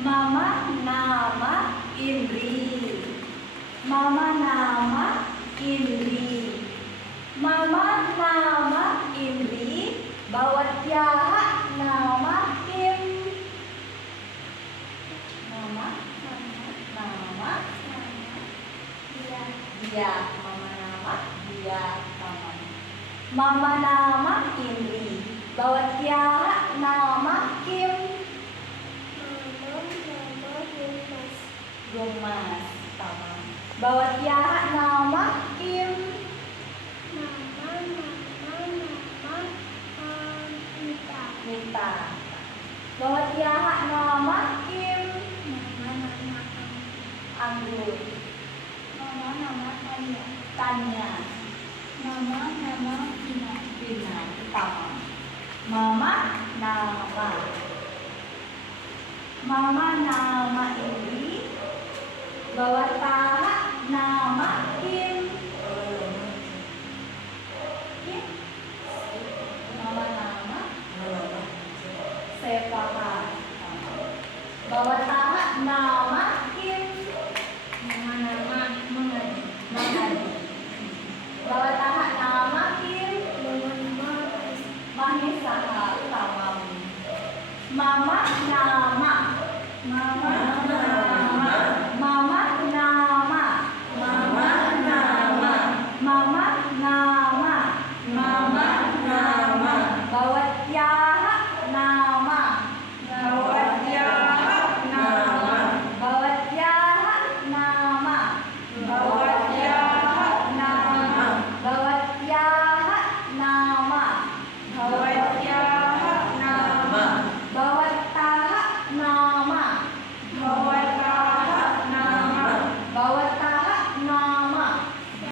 Mama nama Indri. Mama nama Indri. Mama nama Indri. Bawa tiara nama Kim. Mama nama dia. Mama nama dia. Mama nama Indri. Bawa tiara nama Kim. Gemas. Bawa tiara nama Kim. Mita. Bawa tiara nama Kim. Anggur. Mama nama Tanya. Mama nama Vina. Pertama. Mama nama. Mama nama Indri. Bawa tiara nama Kim. Kim. Mama nama Separa. Bawa tiara nama Kim. Mama nama Mahadi. Bawa tiara nama Kim. Mahesa. Mama nama.